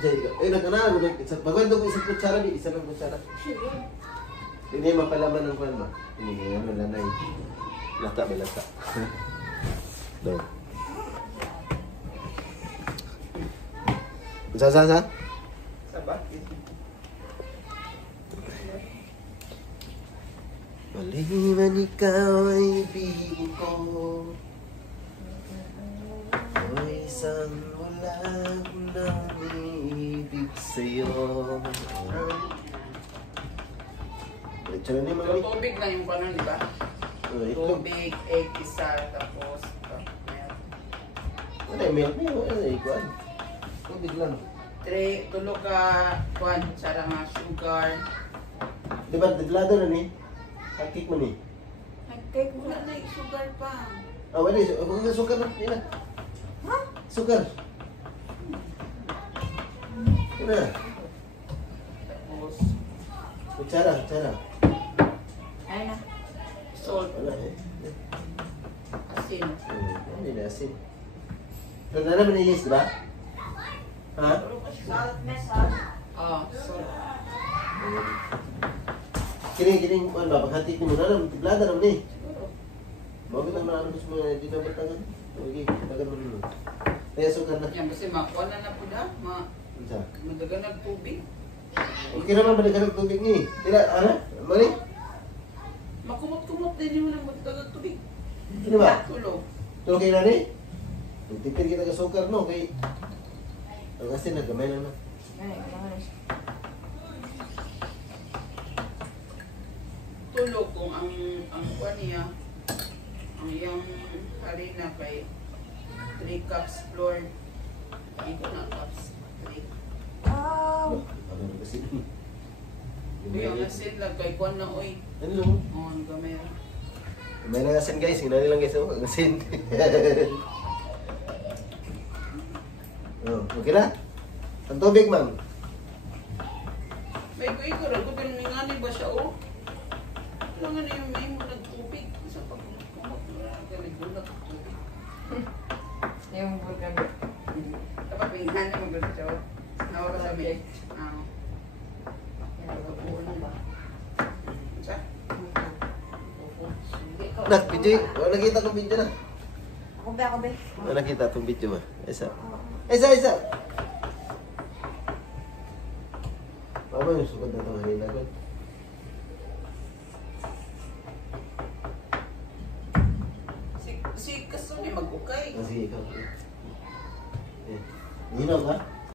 nag-anago. Pagwento ko isang kutsara, isa lang kutsara. Hindi mapalaman ng kwan ba? Hindi, ano, lanay. Lata, may lata. No. Sa? bakit? Maliban ikaw ay ibigin ko. O isang walang nang-ibig sa'yo. So, tubig na yung paano, di ba? Tubig, egg, isa, tapos ano yung milk niyo? Ano yung ikuan? Tubig lang. tulog ka, kuwan, tsara nga, sugar. Di ba, deglado na ni? Hakik mo ni? Nag-cake mo na yung sugar pa. Ah, wala. Huwag ka sukar na. Yan na. Ha? Sukar. Yan na. Tapos, Kutsara. ayun na. Salt, Wala eh. asin. Hindi na asin. Ito na naman nilis, di ba? Ha? Salt. Salt. Kining, ano ba? Paghati ko muna naman. Tiblada naman eh. Bakit naman ano gusto mo? Di na batangan? Okay, tagan mo naman. Kaya sukar na. Yan, kasi makuha na po na. Isa. Madaga nagtubig. Okay naman, balik ka ng tubig ni. Tila, ano? Mali? Makumot-kumot din yung madaga nagtubig. Ano ba? Tulog. Tulog kayo na rin? Tipid kita ka sukar, no? Kay... Ang asin na, gamay lang na. Tulog kung ang kuha niya, ang iyang harina kay 3 cups flour. Ito na cups. 3. Ano na kasi? Yung asin lang kay kuha na oy. Ano lang? Oh, ang gamay. Gamay lang asin guys, hinali lang guys. Ang asin. Oh, okay na? Ang tubig, ma'am. May ko ko din ngani ba siya oh. Lang na yung may mo nagtubig sa pagkumot na galig-gulat tubig. Yung burger. Dapat pinghan mo gusto siya. Nawa ka sa may. Sa? Nak, video. Wala nakita ko video na. Ako be. Wala nakita itong video ba? Isa.